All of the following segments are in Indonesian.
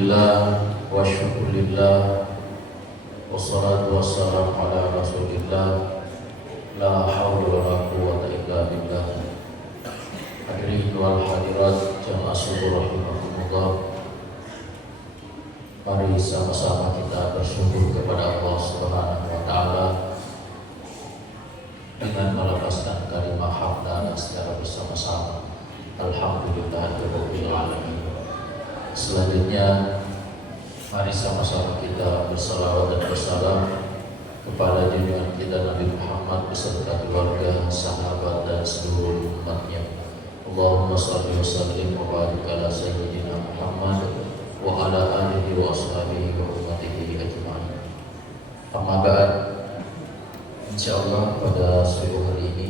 Alhamdulillah wa syukurillah wassalatu wassalamu ala rasulillah la hawla wa la quwwata illa billah. Hadirin wal hadirat jamaah subuh rahimahumullah, mari sama-sama kita bersyukur kepada Allah Subhanahu wa taala dengan melepaskan kalimat hamdan secara bersama-sama. Alhamdulillahirabbil alamin. Selanjutnya mari sama-sama kita bersalawat dan bersalam kepada junjungan kita Nabi Muhammad beserta keluarga, sahabat dan seluruh umatnya. Allahumma shalli wa sallim wa barik ala sayyidina Muhammad wa ala alihi wa ashabihi wa ummatihi ajma'in. Amma ba'd. Insyaallah pada sore hari ini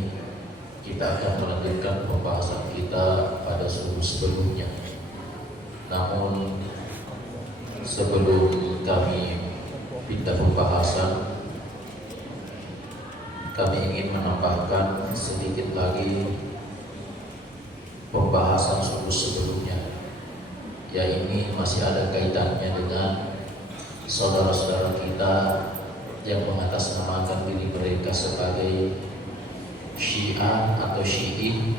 kita akan melanjutkan pembahasan kita pada subuh sebelumnya. Namun sebelum kami pindah pembahasan, kami ingin menambahkan sedikit lagi pembahasan subuh sebelumnya. Ya, ini masih ada kaitannya dengan saudara-saudara kita yang mengatasnamakan diri mereka sebagai Syiah atau Syi'i,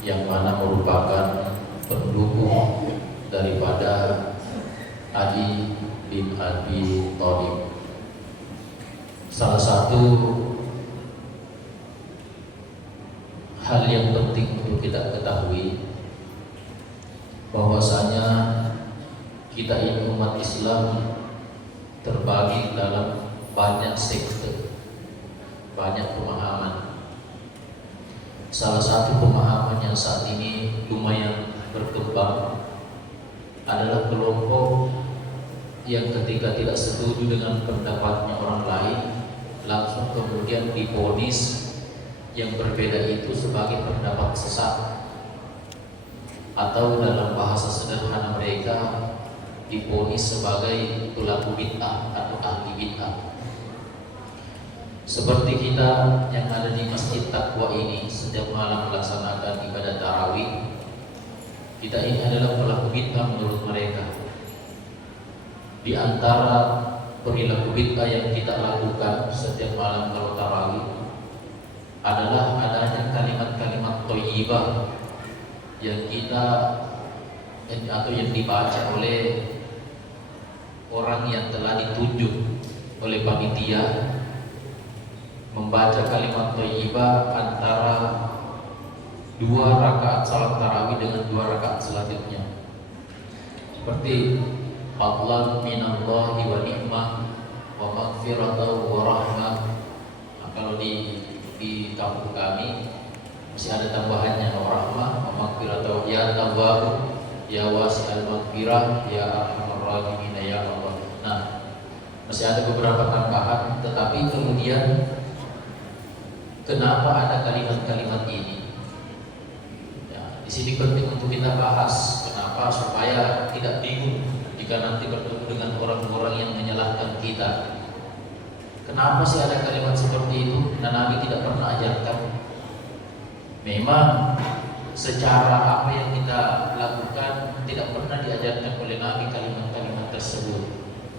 yang mana merupakan pendukung daripada Ali bin Abi Thalib. Salah satu hal yang penting untuk kita ketahui bahwasanya kita ini umat Islam terbagi dalam banyak sekte, banyak pemahaman. Salah satu pemahaman yang saat ini lumayan berkembang adalah kelompok yang ketika tidak setuju dengan pendapatnya orang lain langsung kemudian divonis yang berbeda itu sebagai pendapat sesat, atau dalam bahasa sederhana mereka divonis sebagai pelaku bid'ah atau ahli bid'ah. Seperti kita yang ada di Masjid Taqwa ini setiap malam melaksanakan ibadah tarawih, kita ini adalah pelaku bid'ah menurut mereka. Di antara perilaku bid'ah yang kita lakukan setiap malam kalau tarawih adalah adanya kalimat-kalimat thayyibah yang kita atau yang dibaca oleh orang yang telah ditunjuk oleh panitia, membaca kalimat thayyibah antara 2 rakaat salat tarawih dengan 2 rakaat selanjutnya, seperti fadlan minallahi wa ni'mah wa maghfiratan wa rahmah. Nah, kalau di kampung kami masih ada tambahannya, wa rahmah wa maghfiratan, ya tawwab ya wasi'al maghfirah ya arhamar rahimin ya Allah. Nah, masih ada beberapa tambahan, tetapi kemudian kenapa ada kalimat-kalimat ini? Di sini penting untuk kita bahas. Kenapa? Supaya tidak bingung jika nanti bertemu dengan orang-orang yang menyalahkan kita. Kenapa sih ada kalimat seperti itu? Dan Nabi tidak pernah ajarkan. Memang secara apa yang kita lakukan tidak pernah diajarkan oleh Nabi kalimat-kalimat tersebut.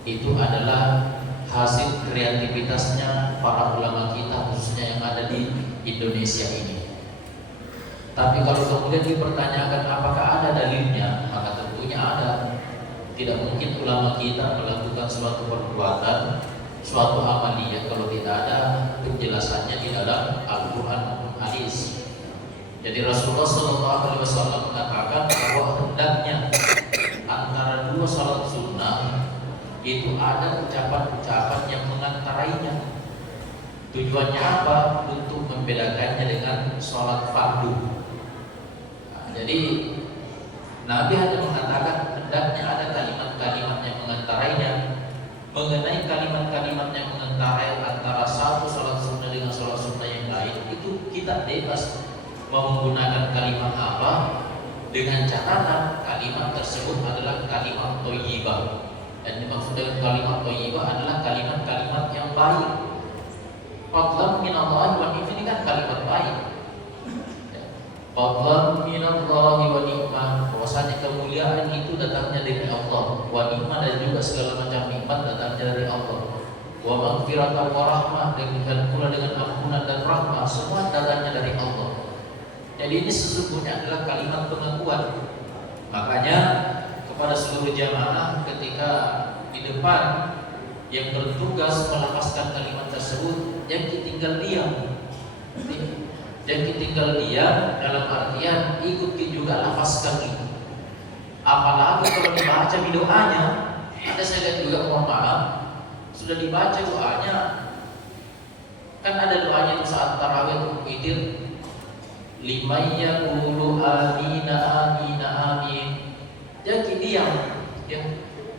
Itu adalah hasil kreativitasnya para ulama kita, khususnya yang ada di Indonesia ini. Tapi kalau kemudian dipertanyakan apakah ada dalilnya, maka tentunya ada. Tidak mungkin ulama kita melakukan suatu perbuatan, suatu amaliyah kalau tidak ada penjelasannya di dalam Al-Quran maupun hadis. Jadi Rasulullah SAW mengatakan bahwa hendaknya antara 2 salat sunnah itu ada ucapan-ucapan yang mengantarainya. Tujuannya apa? Untuk membedakannya dengan sholat fardu. Jadi Nabi hanya mengatakan hendaknya ada kalimat-kalimat yang mengantarainya. Mengenai kalimat-kalimat yang mengantarai antara satu sholat sunnah dengan sholat sunnah yang lain, itu kita bebas mau menggunakan kalimat apa, dengan catatan kalimat tersebut adalah kalimat thayyibah. Dan dimaksud dengan kalimat thayyibah adalah kalimat-kalimat yang baik. Fadlan minallahi wa ni'mah, ini kan kalimat baik. Fadlan minallahi wa ni'mah, bahwasanya kemuliaan itu datangnya dari Allah. Wa ni'mah segala macam nikmat datangnya dari Allah. Wa maghfiratan wa rahmah, dan pula dengan ampunan dan rahmah, semua datangnya dari Allah. Jadi ini sesungguhnya adalah kalimat pengakuan. Makanya kepada seluruh jamaah ketika di depan yang bertugas melafazkan kalimat tersebut, yang tinggal diam. Yang tinggal diam dalam artian ikuti juga lafazkan itu. Apalagi kalau dibaca di doanya, ada saya lihat juga, mohon maaf, sudah dibaca doanya, kan ada doanya itu saat tarawih witir, liman yaqulu amina amina amin. Jadi diam,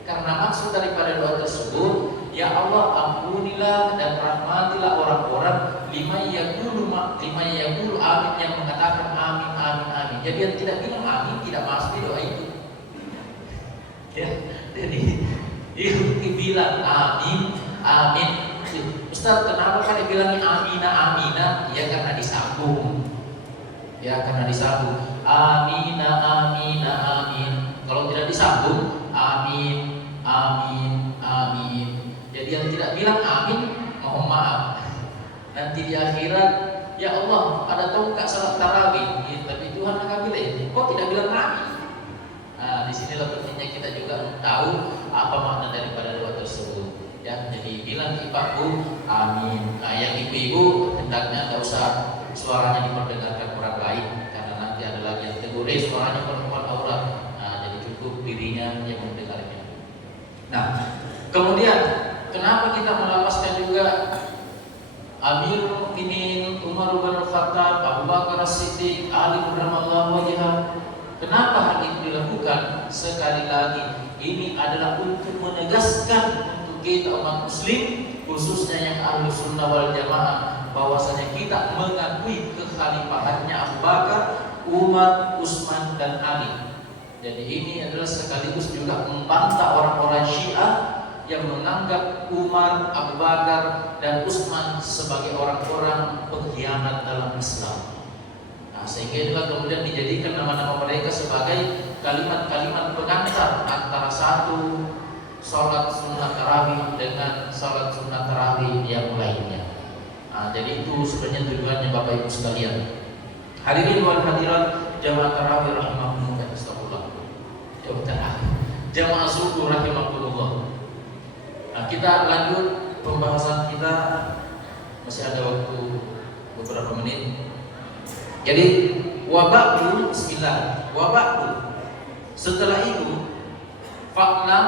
karena maksud daripada doa tersebut, ya Allah ampunilah dan rahmatilah orang-orang liman yaqulu amin, yang mengatakan amin amin amin. Jadi yang tidak bilang amin tidak masuk di doa itu. Ya, jadi itu dibilang amin amin. Ustaz, kenapa kan dibilangin amina amina? Ya karena disambung. Amina amina amin. Kalau tidak disambung, amin amin amin. Jadi yang tidak bilang amin, mohon maaf, nanti di akhirat, ya Allah, ada tahu nggak salat tarawih? Ya, tapi Tuhan akan bilang, kok tidak bilang amin? Nah, disinilah pentingnya kita juga tahu apa makna daripada doa tersebut. Ya, jadi bilang ibaku amin. Nah, yang ibu-ibu hendaknya tidak usah suaranya diperdengarkan orang lain, karena nanti ada lagi yang tegur, suaranya perempuan aurat. Nah, jadi cukup dirinya yang mendengarnya. Nah, kemudian kenapa kita melafazkan juga Amirul Mukminin Umar bin Khattab, Abu Bakar As-Siddiq, Ali radhiyallahu anhu? Kenapa hal itu dilakukan? Sekali lagi, ini adalah untuk menegaskan untuk kita umat muslim, khususnya yang ahlu sunnah wal jamaah, bahwasanya kita mengakui kekhalifahannya Abu Bakar, Umar, Utsman dan Ali. Jadi ini adalah sekaligus juga membantah orang-orang Syiah yang menganggap Umar, Abu Bakar dan Utsman sebagai orang-orang pengkhianat dalam Islam. Nah, sehingga itulah kemudian dijadikan nama-nama mereka sebagai kalimat-kalimat pengantar antara satu sholat sunnah tarawih dengan sholat sunnah tarawih yang lainnya. Nah, jadi itu sebenarnya tujuannya Bapak Ibu sekalian. Hadirin wal hadirat jamaah tarawih rahimakumullah, astagfirullah. Jamaah subuh rahimakumullah. Nah, kita lanjut pembahasan kita, masih ada waktu beberapa menit. Jadi wabaktu, bismillah, wabaktu. Setelah itu, fa'lam,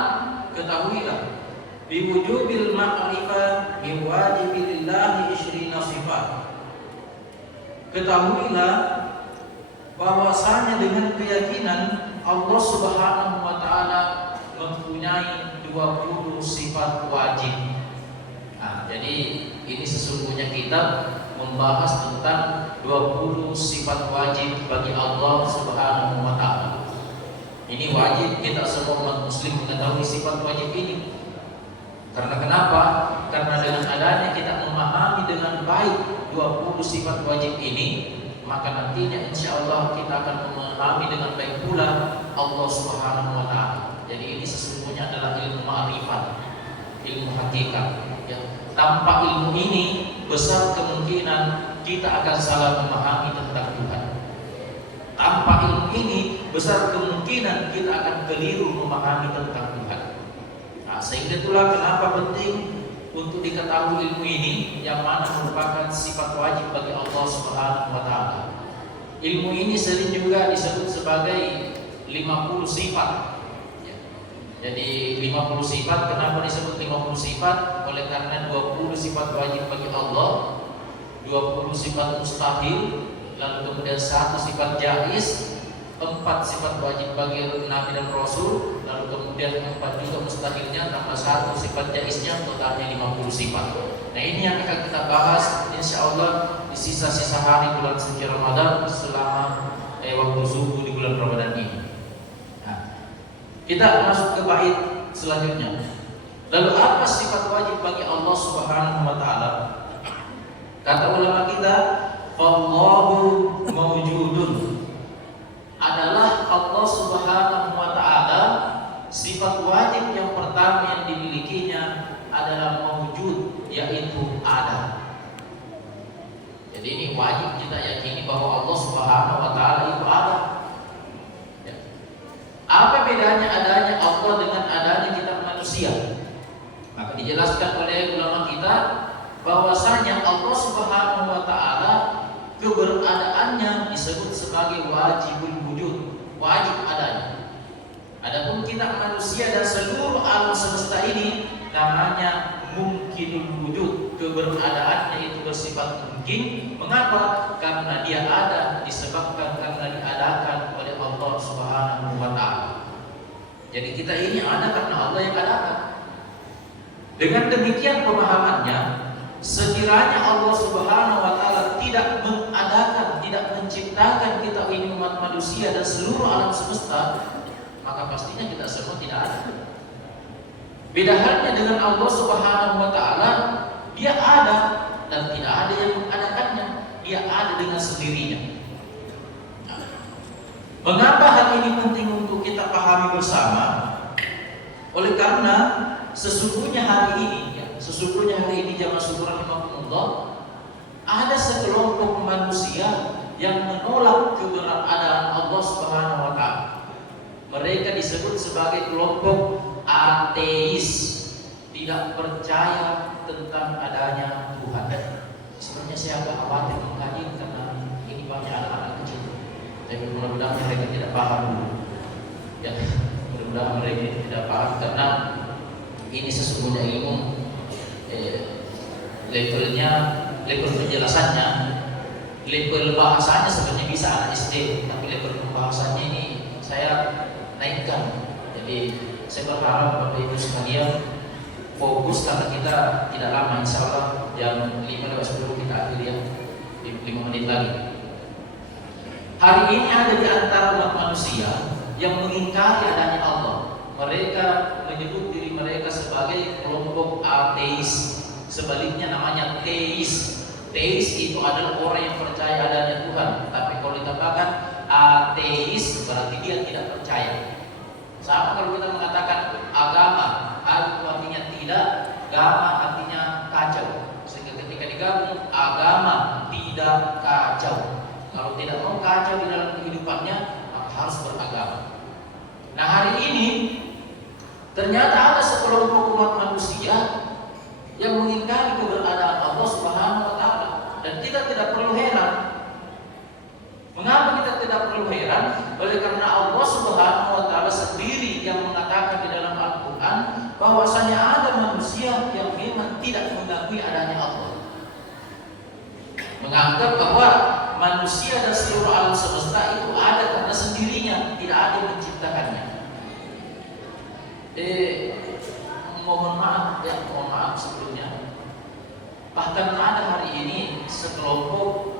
ketahuilah, biwujubil ma'rifah biwajibilillahi ishrina sifat. Ketahuilah bahwasanya dengan keyakinan Allah Subhanahu wa taala mempunyai 20 sifat wajib. Nah, jadi ini sesungguhnya kita membahas tentang 20 sifat wajib bagi Allah Subhanahu wa taala. Ini wajib kita semua umat muslim mengetahui sifat wajib ini. Karena kenapa? Karena dengan adanya kita memahami dengan baik 20 sifat wajib ini, maka nantinya insya Allah kita akan memahami dengan baik pula Allah Subhanahu wa taala. Jadi ini sesungguhnya adalah ilmu ma'rifat, ilmu hakikat. Ya. Tanpa ilmu ini besar kemungkinan kita akan salah memahami tentang Tuhan. Tanpa ilmu ini besar kemungkinan kita akan keliru memahami tentang Tuhan. Nah, sehingga itulah kenapa penting untuk diketahui ilmu ini, yang mana merupakan sifat wajib bagi Allah Subhanahu wa taala. Ilmu ini sering juga disebut sebagai 50 sifat. Jadi 50 sifat, kenapa disebut 50 sifat? Oleh karena 20 sifat wajib bagi Allah, 20 sifat mustahil, lalu kemudian 1 sifat jaiz, 4 sifat wajib bagi Nabi dan Rasul, lalu kemudian 4 juga mustahilnya, tambah 1 sifat jaiznya, totalnya 50 sifat. Nah, ini yang akan kita bahas insya Allah di sisa-sisa hari bulan suci Ramadan selama waktu subuh di bulan Ramadan ini. Kita masuk ke bait selanjutnya. Lalu apa sifat wajib bagi Allah Subhanahu wa taala? Kata ulama kita, Allahu mawjudun. Adalah Allah Subhanahu wa taala, sifat wajib yang pertama Jadi ini wajib kita yakini bahwa Allah Subhanahu wa taala itu ada. Ya. Apa bedanya adanya Allah dengan adanya kita manusia? Maka dijelaskan oleh ulama kita bahwasanya Allah Subhanahu wa taala keberadaannya disebut sebagai wajibul wujud, wajib adanya. Adapun kita manusia dan seluruh alam semesta ini namanya mungkinul wujud, keberadaannya itu bersifat mungkin. Mengapa? Karena dia ada disebabkan karena diadakan oleh Allah Subhanahu wa taala. Jadi kita ini ada karena Allah yang adakan. Dengan demikian pemahamannya, sekiranya Allah Subhanahu wa taala tidak mengadakan, tidak menciptakan kita ini umat manusia dan seluruh alam semesta, maka pastinya kita semua tidak ada. Beda halnya dengan Allah Subhanahu wa taala, dia ada dan tidak ada yang mengadakannya, dia ada dengan sendirinya. Mengapa hal ini penting untuk kita pahami bersama? Oleh karena sesungguhnya hari ini jamaah syukur rahimakumullah, ada sekelompok manusia yang menolak keberadaan Allah Subhanahu wa taala. Mereka disebut sebagai kelompok ateis, tidak percaya tentang adanya Tuhan. Sebenarnya saya agak khawatir menghadir karena ini banyak anak-anak kecil. Tapi mudah-mudahan mereka tidak paham dulu. Ya, mudah-mudahan mereka tidak paham karena ini sesungguhnya ilmu level penjelasannya, level bahasanya sebenarnya bisa anak SD, tapi level pembahasannya ini saya naikkan. Jadi saya berharap Bapak Ibu sekalian fokus karena kita tidak lama, insya Allah jam 5:10 kita akhir ya, 5 menit lagi. Hari ini ada di antara umat manusia yang mengingkari adanya Allah. Mereka menyebut diri mereka sebagai kelompok ateis. Sebaliknya namanya teis. Teis itu adalah orang yang percaya adanya Tuhan. Tapi kalau ditambahkan ateis berarti dia tidak percaya. Sama kalau kita mengatakan agama, itu artinya tidak, agama artinya kacau. Sehingga ketika digabung agama tidak kacau. Kalau tidak mau kacau di dalam kehidupannya, maka harus beragama. Nah hari ini ternyata ada sekelompok umat manusia yang mengingkari keberadaan Allah Subhanahu wa taala, dan kita tidak perlu heran. Mengapa kita tidak perlu heran? Oleh karena Allah Subhanahu wa taala sendiri yang mengatakan di dalam Al-Qur'an bahwasanya ada manusia yang memang tidak mengakui adanya Allah. Menganggap bahwa manusia dan seluruh alam semesta itu ada karena sendirinya, tidak ada yang menciptakannya. Mohon maaf sebelumnya. Bahkan ada hari ini sekelompok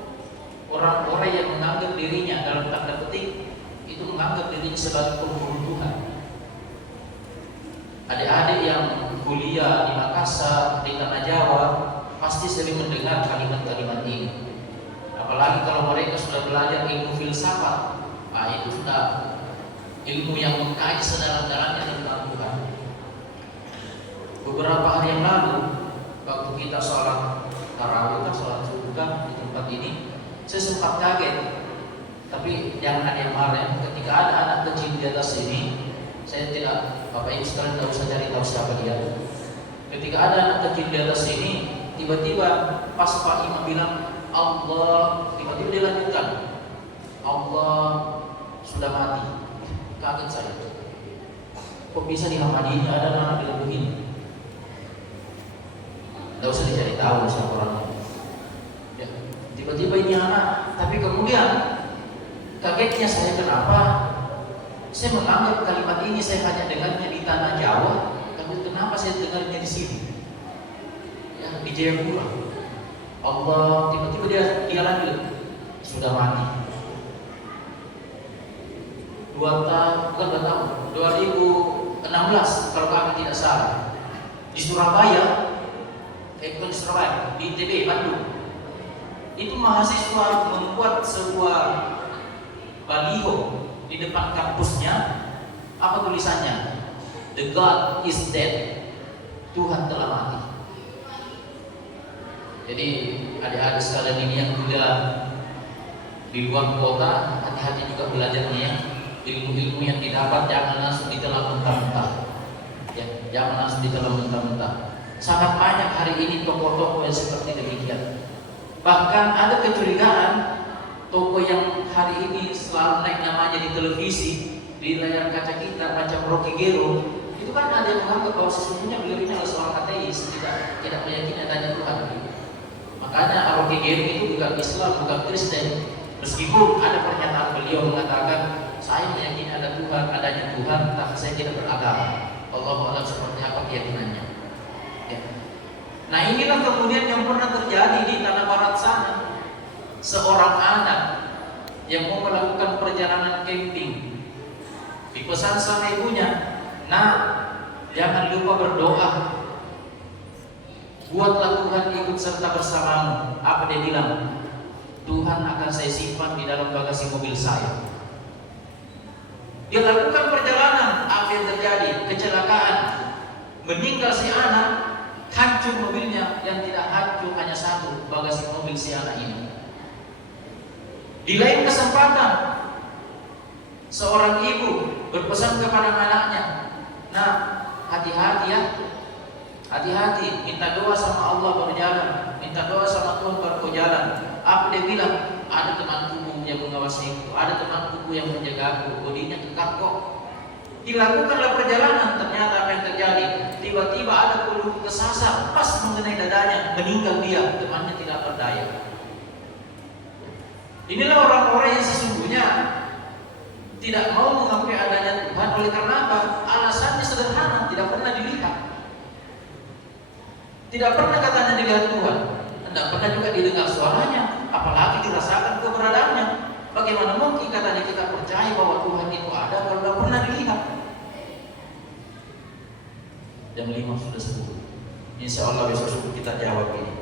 orang-orang yang menganggap dirinya dalam tanda petik itu menganggap dirinya sebagai pembunuh Tuhan. Adik-adik yang kuliah di Makassar, di Tanah Jawa pasti sering mendengar kalimat-kalimat ini. Apalagi kalau mereka sudah belajar ilmu filsafat, itu sudah ilmu yang mengkaji sedalam-dalamnya tentang Tuhan. Beberapa hari yang lalu, waktu kita sholat tarawih, sholat subuh di tempat ini, saya sempat kaget. Tapi jangan ada yang marah. Ketika ada anak kecil di atas ini, saya tidak, Bapak Ibu sekalian tidak usah cari tahu siapa dia. Ketika ada anak kecil di atas ini, tiba-tiba pas Pak Imam bilang Allah, tiba-tiba dia lanjutkan Allah sudah mati. Kaget saya. Kok bisa di Ahmadiyah ada anak bilang begini? Tidak usah dicari tahu siapa orangnya. Ya, tiba-tiba ini anak, tapi kemudian kagetnya saya kenapa? Saya menganggap kalimat ini saya hanya dengarnya di Tanah Jawa, tapi kenapa saya dengarnya di sini? Ya, di Jayapura. Allah, tiba-tiba dia lanjut sudah mati. 2016 kalau kami tidak salah di Surabaya, bukan di Surabaya, di ITB Bandung, itu mahasiswa membuat sebuah baliho di depan kampusnya. Apa tulisannya? The God is dead. Tuhan telah mati. Jadi adik-adik sekalian ini yang kuliah di luar kota, hati-hati juga belajarnya ya. Ilmu-ilmu yang didapat jangan langsung ditelan mentah-mentah. Ya, jangan langsung ditelan mentah-mentah. Sangat banyak hari ini toko-toko yang seperti demikian. Bahkan ada kecurigaan toko yang hari ini selalu naik namanya di televisi, di layar kaca kita macam Rocky Gerung, itu kan ada yang menganggap bahwa sesungguhnya beliau ini adalah seorang ateis, tidak meyakini adanya Tuhan. Makanya Rocky Gerung itu bukan Islam, bukan Kristen. Meskipun ada pernyataan beliau mengatakan saya meyakini ada Tuhan, adanya Tuhan, tapi saya tidak beragama. Allahu a'lam seperti apa keyakinannya. Ya. Nah inilah kemudian yang pernah terjadi di tanah barat sana. Seorang anak yang mau melakukan perjalanan camping dipesan sama ibunya, nah jangan lupa berdoa, buatlah Tuhan ikut serta bersamamu. Apa dia bilang? Tuhan akan saya simpan di dalam bagasi mobil saya. Dia lakukan perjalanan, apa yang terjadi? Kecelakaan, meninggal si anak, hancur mobilnya. Yang tidak hancur hanya satu, bagasi mobil si anak ini. Di lain kesempatan, seorang ibu berpesan kepada anaknya, nah hati-hati ya, hati-hati, minta doa sama Allah baru jalan, minta doa sama Tuhan baru jalan. Apa dia bilang? Ada temanku yang mengawasiku, ada temanku yang menjaga aku, bodinya kekar kok. Dilakukanlah perjalanan, ternyata apa yang terjadi? Tiba-tiba ada peluru kesasar, pas mengenai dadanya, meninggal dia, temannya tidak berdaya. Inilah orang-orang yang sesungguhnya tidak mau mengakui adanya Tuhan. Oleh karena apa? Alasannya sederhana, tidak pernah dilihat. Tidak pernah katanya dilihat Tuhan, tidak pernah juga didengar suaranya, apalagi dirasakan keberadaannya. Bagaimana mungkin katanya kita percaya bahwa Tuhan itu ada kalau tidak pernah dilihat? Jam 5 sudah 10. Insya Allah besok subuh kita jawab ini.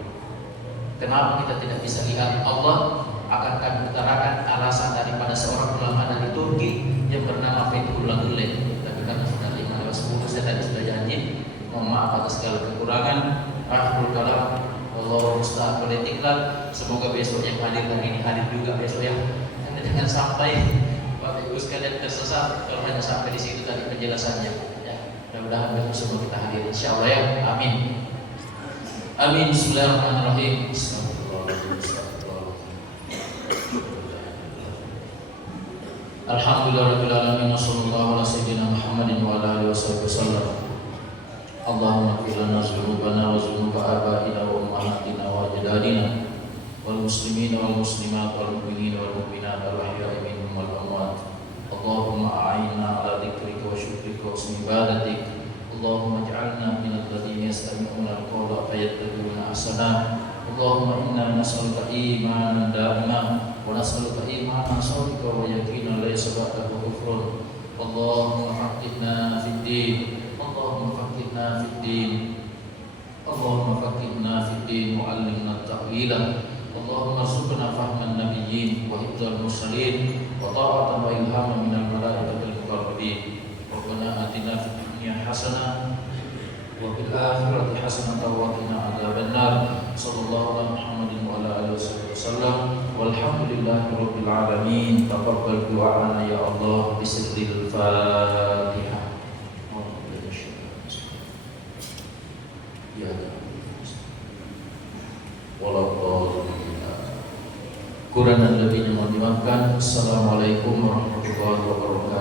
Kenapa kita tidak bisa lihat Allah? Akan kami utarakan alasan daripada seorang ulama dari Turki yang bernama Fethullah Gulen. Tapi karena sudah 5:10 saya tadi sudah janji, mohon maaf atas segala kekurangan. Akhirul kalam, Allah Ustaz politiklah. Semoga besok yang hadir hari ini hadir juga besok ya. Jangan sampai Bapak Ibu sekalian tersesat kalau hanya sampai di situ tadi penjelasannya. Ya, mudah-mudahan besok semua kita hadir insya Allah ya. Amin. Amin. Bismillahirrahmanirrahim. Alhamdulillahirabbil alamin wassallallahu ala sayyidina Muhammadin wa ala alihi wasallam. Allahumma ighfir lana dzunubana wa dzunuba abaina wa ummahatina wa ajdadina wal muslimina wal muslimat wal mu'minina wal mu'minat wal ahya'i minhum wal amwat. Allahumma a'inna ala dzikrika wa syukrika wa husni ibadatik. Allahumma ij'alna minal ladzina yastami'una al-qawla fayattabi'una ahsana. Allahumma inna nas'aluka imanan da'iman wa nas'aluka imanan shadiqan wa yaqinan laysa ba'dahu kufrun. Allahumma faqihna fid din. Allahumma faqihna fid din. Allahumma faqihna fid din wa 'allimna at-ta'wila. Allahumma arzuqna fahman nabiyyin wa hifdzal mursalin wa ta'atan wa ilhaman minal malaikatil muqarrabin. Rabbana atina fid dunya hasanah wa fil akhirati hasanatan wa qina adzabannar. Sallallahu ala Muhammadin wa ala alihi wasallam. Walhamdulillahi rabbil alamin. Taqabbal du'ana ya Allah bisirril Fatihah. Ya Quran dan lebihnya mohon dimaafkan. Assalamualaikum warahmatullahi wabarakatuh.